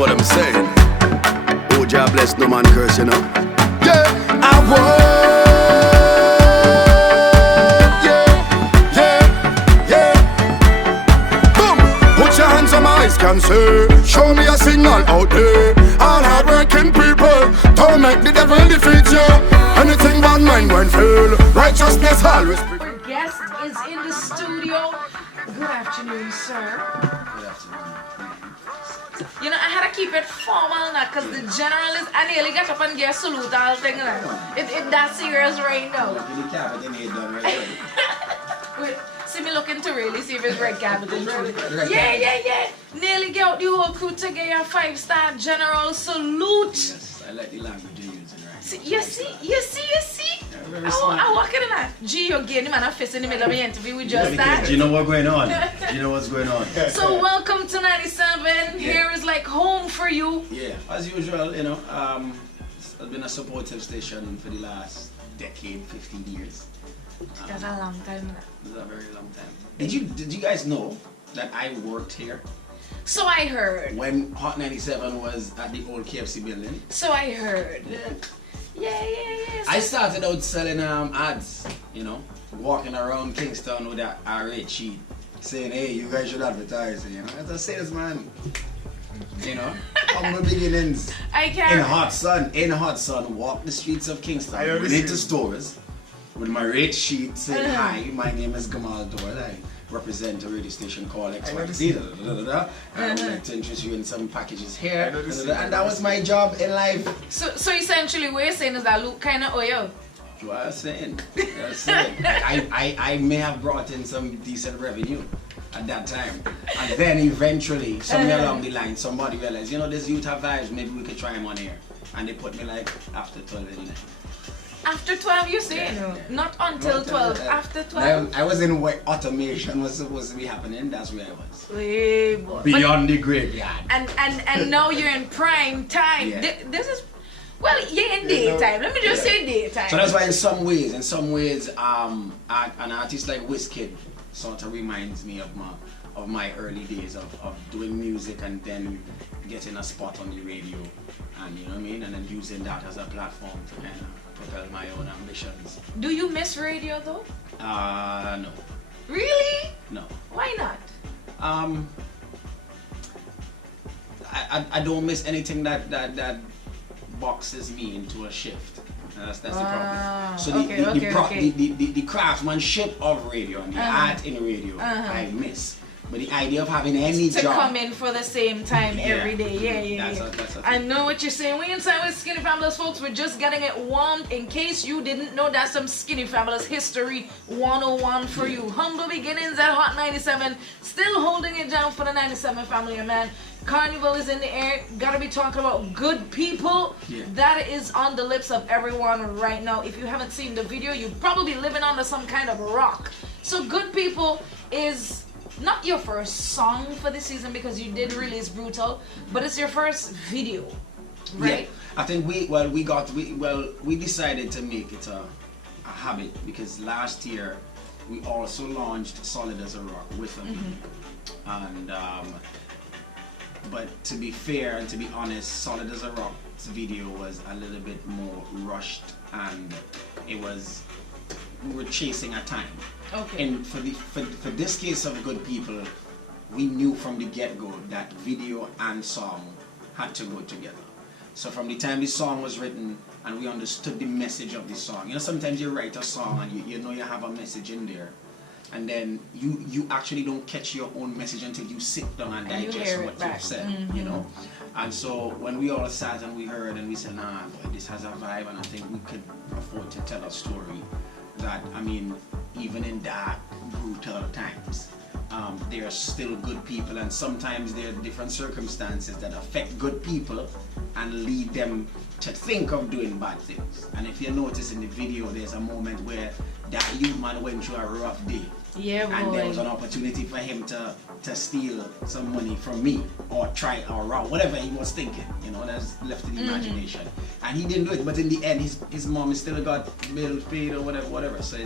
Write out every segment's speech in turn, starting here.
what I'm saying? Oh, Jah bless, no man curse, you know. Yeah, I want. Can say, show me a signal out there. All hard-working people don't make the devil defeat you. Anything bad mind won't fail. Righteousness always prevail. Our guest is in the studio. Good afternoon, sir. Good afternoon. You know, I had to keep it formal now because the general is. I nearly got up and get a salute all thing like it that serious right now. Wait, see me looking to really see if it's red cabinet. Yeah. Nearly get out the whole crew to get your 5-star general salute. Yes, I like the language you're using, right? See, you see? I walk in that. G, you're getting man a fist in the middle of the interview. We just started. Do you know what's going on? You know what's going on? So welcome to 97. Yeah. Here is like home for you. Yeah, as usual, you know, it's been a supportive station for the last decade, 15 years. That's a long time. That's a very long time. Did you guys know that I worked here? So I heard. When Hot 97 was at the old KFC building? So I heard. Yeah. So I started out selling ads, you know, walking around Kingston with a rate sheet, saying, hey, you guys should advertise, you know, as a salesman. You know, humble beginnings. I can't. In hot sun, walk the streets of Kingston, went into stores with my rate sheet saying, hi, my name is Gamal Doyle. I represent a radio station called XYZ. I would like to interest you in some packages here. And that was my job in life. So essentially what you're saying is that look kind of oil. What I'm saying. I may have brought in some decent revenue at that time. And then eventually, somewhere along the line, somebody realized, you know, this youth have vibes, maybe we could try him on here. And they put me like after 12 in there. After 12 you say? Yeah. Not until 12, after 12? I was in where automation was supposed to be happening, that's where I was. Hey, boy. Beyond the graveyard. And now you're in prime time. Yeah. This is, well, you're in daytime. Let me just say daytime. So that's why in some ways, an artist like Wizkid sort of reminds me of my early days of doing music and then getting a spot on the radio, and you know what I mean, and then using that as a platform to kind of propel my own ambitions. Do you miss radio though? No. Really? No. Why not? I don't miss anything that boxes me into a shift. That's the problem. So the craftsmanship of radio and the art in radio, I miss. But the idea of having any to job come in for the same time every day, That's a I know what you're saying. We inside with Skinny Fabulous, folks. We're just getting it warmed. In case you didn't know, that's some Skinny Fabulous history 101 for you. Humble beginnings at Hot 97, still holding it down for the 97 family, man. Carnival is in the air. Gotta be talking about good people. Yeah. That is on the lips of everyone right now. If you haven't seen the video, you're probably living under some kind of rock. So Good People is not your first song for the season because you did release Brutal, but it's your first video, right? Yeah. I think we decided to make it a habit because last year we also launched Solid as a Rock with a beat. And but to be fair and to be honest, Solid as a Rock's video was a little bit more rushed, and we were chasing a time. Okay. And for this case of Good People, we knew from the get-go that video and song had to go together. So from the time the song was written and we understood the message of the song, you know, sometimes you write a song and you know you have a message in there, and then you actually don't catch your own message until you sit down and digest what you've said, you know. And so when we all sat and we heard and we said, nah, boy, this has a vibe, and I think we could afford to tell a story that, I mean, even in dark, brutal times, there are still good people, and sometimes there are different circumstances that affect good people and lead them to think of doing bad things. And if you notice in the video, there's a moment where that youth man went through a rough day. Yeah, boy. And there was an opportunity for him to steal some money from me or try or rob, whatever he was thinking, you know, that's left to the imagination. And he didn't do it, but in the end, his mom still got bills paid or whatever. So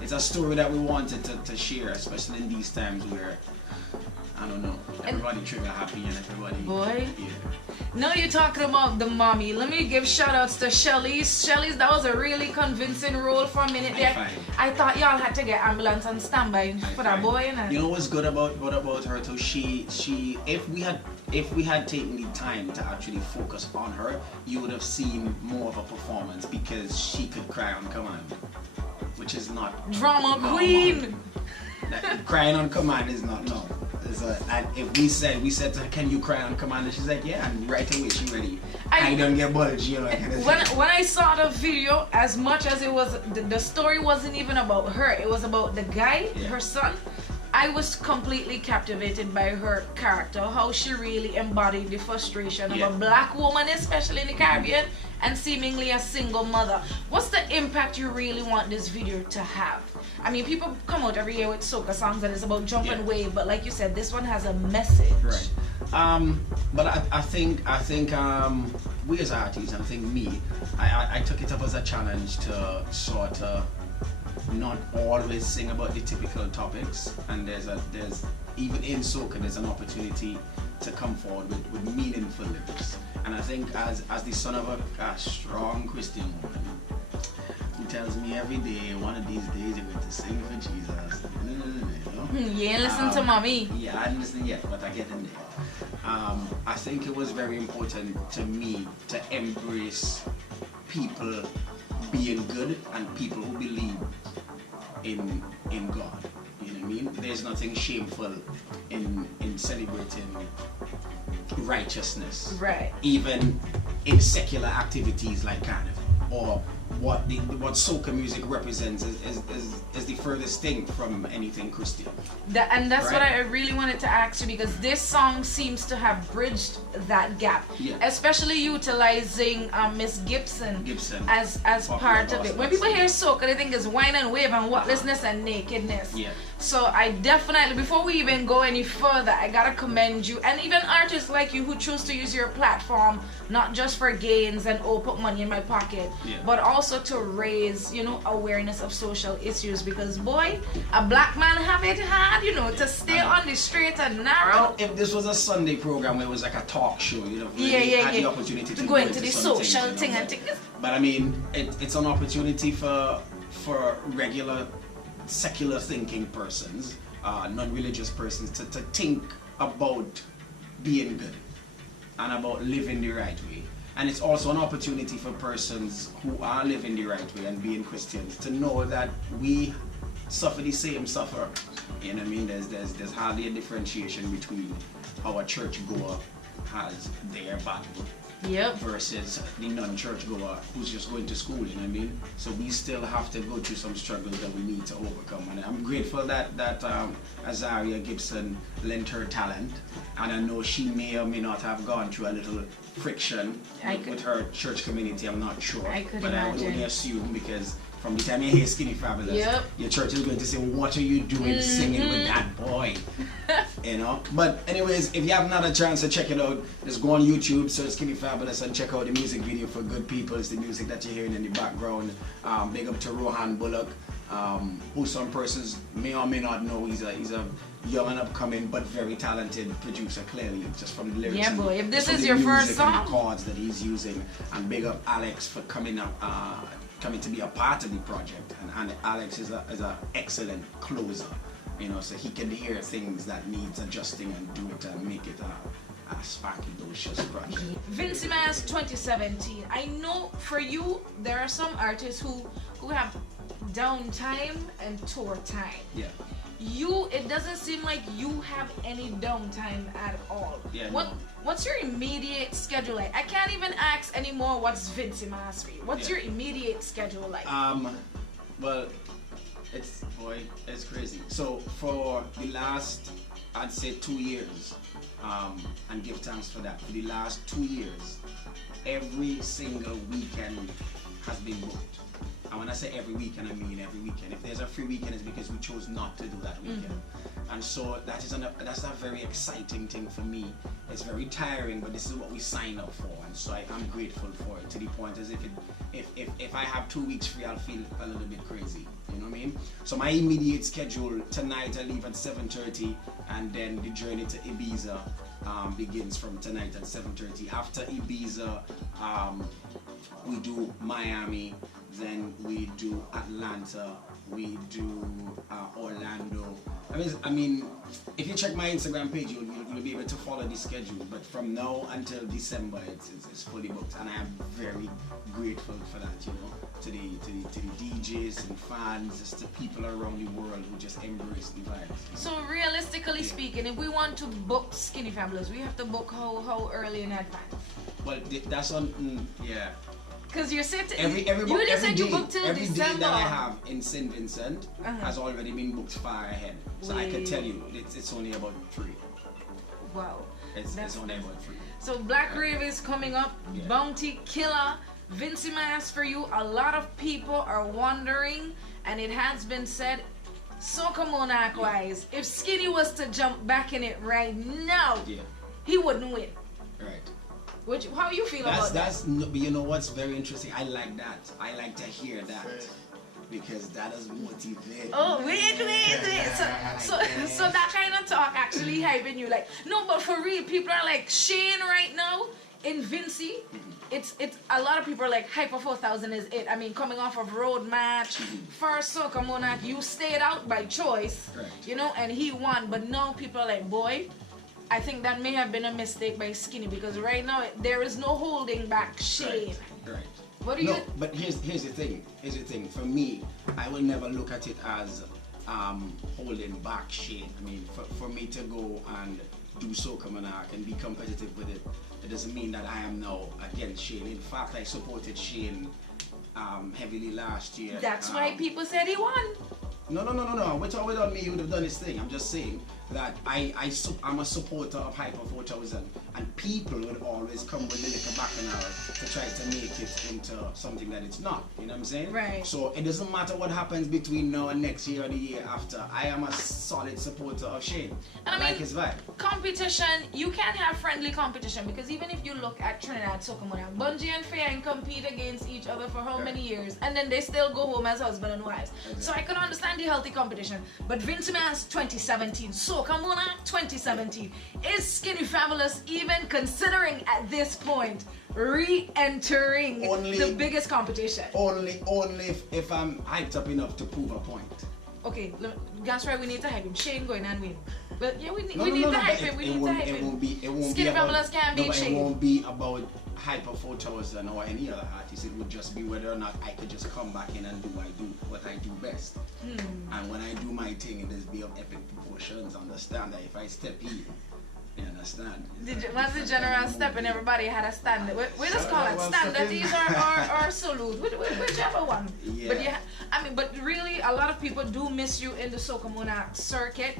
it's a story that we wanted to share, especially in these times where I don't know. Everybody trigger happy and everybody. Boy. Yeah. Now you're talking about the mommy. Let me give shout outs to Shelly's. Shelly's, that was a really convincing role for a minute there. I thought y'all had to get ambulance and standby for that boy, you know. You know what's good about her too? She if we had taken the time to actually focus on her, you would have seen more of a performance because she could cry on command. Which is not drama queen. Crying on command is not no. And if we said to her, can you cry on command? And she's like, yeah, and right away she ready. I don't get bulged, you know. When I saw the video, as much as it was, the story wasn't even about her. It was about the guy, her son. I was completely captivated by her character, how she really embodied the frustration of a black woman, especially in the Caribbean, and seemingly a single mother. What's the impact you really want this video to have? I mean, people come out every year with soca songs and it's about jump and wave, but like you said, this one has a message. Right. But I think we as artists, I think me, I took it up as a challenge to sort of not always sing about the typical topics, and there's even in soca there's an opportunity to come forward with meaningful lyrics. And I think as the son of a strong Christian woman who tells me every day, one of these days you're going to sing for Jesus. You ain't listen to mommy. Yeah, I didn't listen yet, but I get in there. I think it was very important to me to embrace people being good and people who believe in God. You know what I mean? There's nothing shameful in celebrating righteousness. Right. Even in secular activities like carnival, or what soca music represents is the furthest thing from anything Christian. And that's what I really wanted to ask you, because this song seems to have bridged that gap, especially utilizing Miss Gibson as part of it. When people hear soca, they think it's wine and wave and whatlessness and nakedness. Yeah. So I definitely, before we even go any further, I gotta commend you, and even artists like you who choose to use your platform not just for gains and put money in my pocket, but also to raise, awareness of social issues, because boy, a black man have it hard, to stay on the straight and narrow. Well, if this was a Sunday program where it was like a talk show, had the opportunity to go into the social thing and things. But I mean, it's an opportunity for regular secular thinking persons, non-religious persons, to think about being good and about living the right way. And it's also an opportunity for persons who are living the right way and being Christians to know that we suffer the same suffer. You know what I mean? There's hardly a differentiation between how a churchgoer has their battle versus the non-churchgoer who's just going to school, you know what I mean? So we still have to go through some struggles that we need to overcome. And I'm grateful that Azaria Gibson lent her talent, and I know she may or may not have gone through a little friction with her church community, I'm not sure. But I would only assume, because from the time you hear Skinny Fabulous, your church is going to say, what are you doing singing with that boy? But anyways, if you haven't had a chance to check it out, just go on YouTube, search Skinny Fabulous, and check out the music video for Good People. It's the music that you're hearing in the background. Big up to Rohan Bullock, who some persons may or may not know. He's a young and upcoming but very talented producer, clearly, just from the lyrics. Yeah, boy, if this is your first song, and the chords that he's using. And big up Alex for coming to be a part of the project. And Alex is an excellent closer, so he can hear things that needs adjusting and do it and make it a sparkydocious project. Vincy Mas 2017. I know for you, there are some artists who have downtime and tour time. Yeah. It doesn't seem like you have any downtime at all. Yeah, What's your immediate schedule like? I can't even ask anymore what's Vincy Mas for you. What's your immediate schedule like? Well, it's crazy. So for the last, I'd say 2 years, and give thanks for that. For the last 2 years, every single weekend has been booked. And when I say every weekend, I mean every weekend. If there's a free weekend, it's because we chose not to do that weekend. And so that's a very exciting thing for me. It's very tiring, but this is what we signed up for, and so I'm grateful for it, to the point as if I have 2 weeks free, I'll feel a little bit crazy. You know what I what I mean? So my immediate schedule tonight, I leave at 7:30, and then the journey to Ibiza begins from tonight at 7:30. After Ibiza, we do Miami, then we do Atlanta, we do Orlando. I mean, if you check my Instagram page, you'll be able to follow the schedule. But from now until December, it's fully booked, and I am very grateful for that. You know, to the DJs and fans, just the people around the world who just embrace the vibes. So realistically speaking, if we want to book Skinny Fabulous, we have to book how early in advance? Well, that's on yeah. Because you said every you booked till every December. day that I have in St. Vincent has already been booked far ahead. So I can tell you, it's only about 3. Wow. It's only about 3. So Black Rave is coming up. Yeah. Bounty Killer. Vincy Mass for you. A lot of people are wondering, and it has been said, Soca Monarch wise, if Skinny was to jump back in it right now, he wouldn't win. Right. How you feel about that? But you know what's very interesting? I like that. I like to hear that. Because that is motivating. Oh, wait. So that kind of talk actually hyping you. Like, no, but for real, people are like, Shane right now in Vincy, it's a lot of people are like, Hyper 4000 is it. I mean, coming off of road match, first Soca Monarch, you stayed out by choice, you know, and he won. But now people are like, boy, I think that may have been a mistake by Skinny, because right now there is no holding back Shane. Right. What do you? But here's the thing. Here's the thing. For me, I will never look at it as holding back Shane. I mean, for me to go and do Soca Monarch and be competitive with it, it doesn't mean that I am now against Shane. In fact, I supported Shane heavily last year. That's why people said he won. No. Without me, he would have done his thing. I'm just saying that I'm a supporter of Hyper 4000, and people would always come with the little bacchanal to try to make it into something that it's not. You know what I'm saying? Right. So it doesn't matter what happens between now and next year or the year after. I am a solid supporter of Shane. And I like his vibe. Competition, you can't have friendly competition, because even if you look at Trinidad Soca Monarch, Bungie and Faye compete against each other for how many years, and then they still go home as husband and wives. Exactly. So I can understand the healthy competition. But Vincy Mass 2017, Soca Monarch 2017, is Skinny Fabulous even considering at this point re-entering the biggest competition? Only if I'm hyped up enough to prove a point. Okay, that's right, we need to hype him. Shane going and win. But yeah, we need to hype him. We need to hype him. It won't Skinny be Fabulous can't beat Shane. It won't be about Hyper 4000 or any other artist. It would just be whether or not I could just come back in and do what I do best. And when I do my thing, it is be of epic proportions. Understand that if I step in, you understand? Once the general step and everybody had a stand. We just call it standardies or salute, whichever one. Yeah. But yeah, I mean, but really, a lot of people do miss you in the Soca Monarch circuit.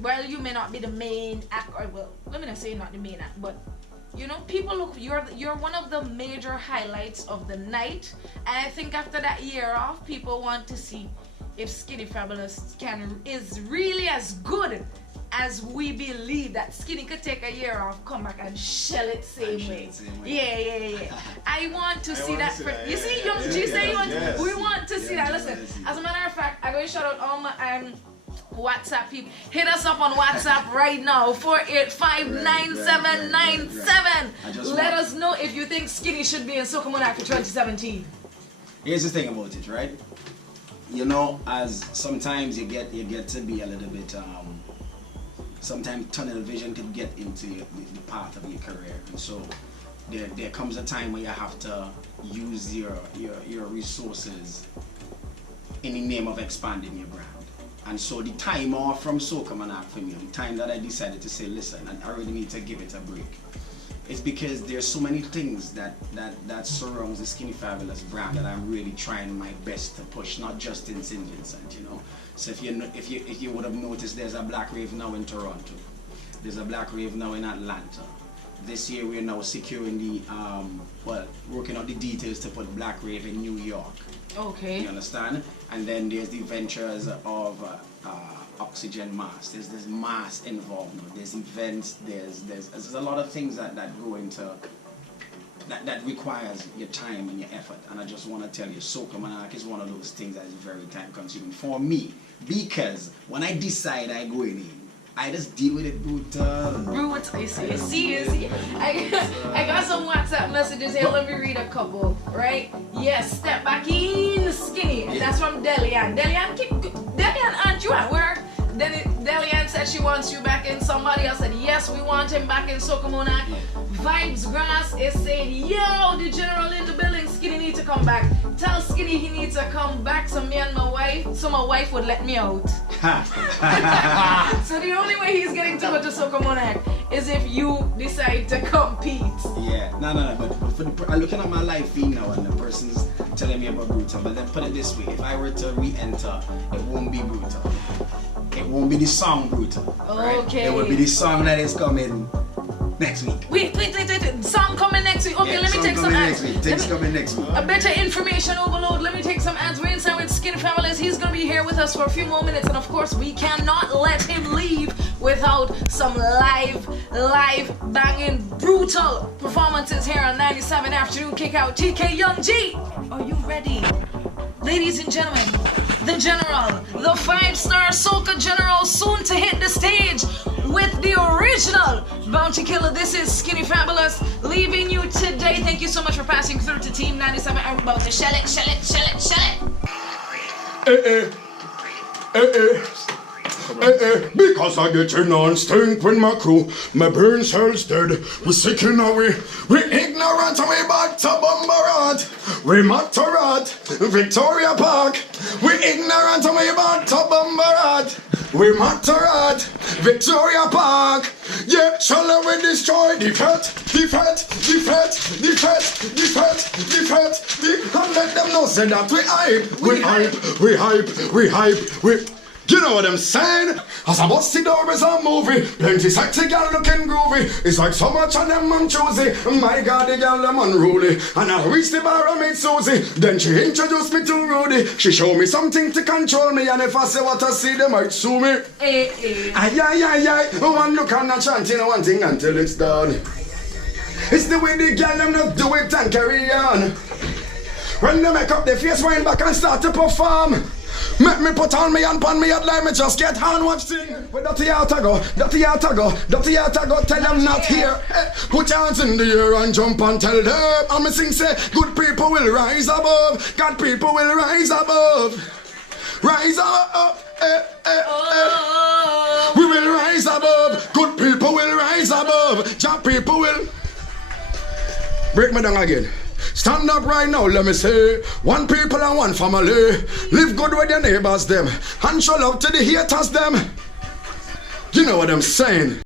Well, you may not be the main act, or well, let me not say not the main act, but you know, people look. You're one of the major highlights of the night, and I think after that year off, people want to see if Skinny Fabulous is really as good as we believe that Skinny could take a year off, come back and shell it same way. Yeah. I want to see that. You see, Young G say we want to see that. Listen, as a matter of fact, I'm going to shout out all my WhatsApp people. Hit us up on WhatsApp right now, 485-9797. Let us know if you think Skinny should be in Soca Monarch for 2017. Here's the thing about it, right? You know, as sometimes you get to be a little bit sometimes tunnel vision could get into the path of your career, and so there comes a time where you have to use your resources in the name of expanding your brand. And so the time off from Soca Monarch for me, the time that I decided to say, listen, I really need to give it a break, it's because there's so many things that surrounds the Skinny Fabulous brand that I'm really trying my best to push, not just in St. Vincent, you know. So if you would have noticed, there's a Black Rave now in Toronto, there's a Black Rave now in Atlanta. This year we're now securing the working out the details to put Black Rave in New York. Okay. You understand? And then there's the ventures of Oxygen Mass. There's mass involved now. There's events. There's a lot of things that go into that requires your time and your effort. And I just want to tell you, Soca Monarch is one of those things that is very time consuming for me, because when I decide I go in, I just deal with it brutal. You see. I got some WhatsApp messages here. Let me read a couple, right? Yes, step back in, skinny. And that's from Delian. Delian, aren't you at work? Then Delian said she wants you back in. Somebody else said, yes, we want him back in Soca Monarch. Vibes Grass is saying, yo, the general in the building, Skinny need to come back. Tell Skinny he needs to come back so my wife would let me out. So the only way he's getting to go to Soca Monarch is if you decide to compete. Yeah, no, but I'm looking at my live feed now and the person's telling me about Brutal, but then put it this way, if I were to re-enter, it won't be Brutal. It won't be the song Brutal. Right? Okay. It will be the song that is coming next week. Wait. Song coming next week. Okay, yeah, let me take some ads. Things coming next week. A better information overload. Let me take some ads. We're inside with Skinny Families. He's going to be here with us for a few more minutes. And of course, we cannot let him leave without some live, banging, brutal performances here on 97 Afternoon Kickout. TK Young G. Are you ready? Ladies and gentlemen, the General, the 5-star Soca General, soon to hit the stage with the original Bounty Killer. This is Skinny Fabulous leaving you today. Thank you so much for passing through to Team 97. I'm about to shell it. Because I get in on stink with my crew. My brain cells dead. We sick in a way. We ignorant and we back to Bumbarat. We Matarat. Victoria Park. We ignorant and we back to Bumbarat. We Matarat. Victoria Park. Yeah, shall we destroy the fat. And let them know say that we hype. You know what I'm saying? As I bust the door is a movie. Plenty sexy girl looking groovy. It's like so much of them I'm choosy. My God, the girl them unruly. And I reached the bar I meet Susie. Then she introduced me to Rudy. She showed me something to control me. And if I say what I see, they might sue me. Aye. One look and a chanting one thing until it's done. It's the way the girl them not do it and carry on. When they make up their face, wind back and start to perform. Make me put on me and pan me head like me just get hand watch sing. Where dirty heart I go, tell them not here. Put your hands in the air and jump and tell them. And me sing say, good people will rise above. God people will rise above. Rise up, We will rise above. Good people will rise above. Job people will. Break me down again. Stand up right now, let me say. One people and one family. Live good with your neighbors them. And show love to the haters them. You know what I'm saying?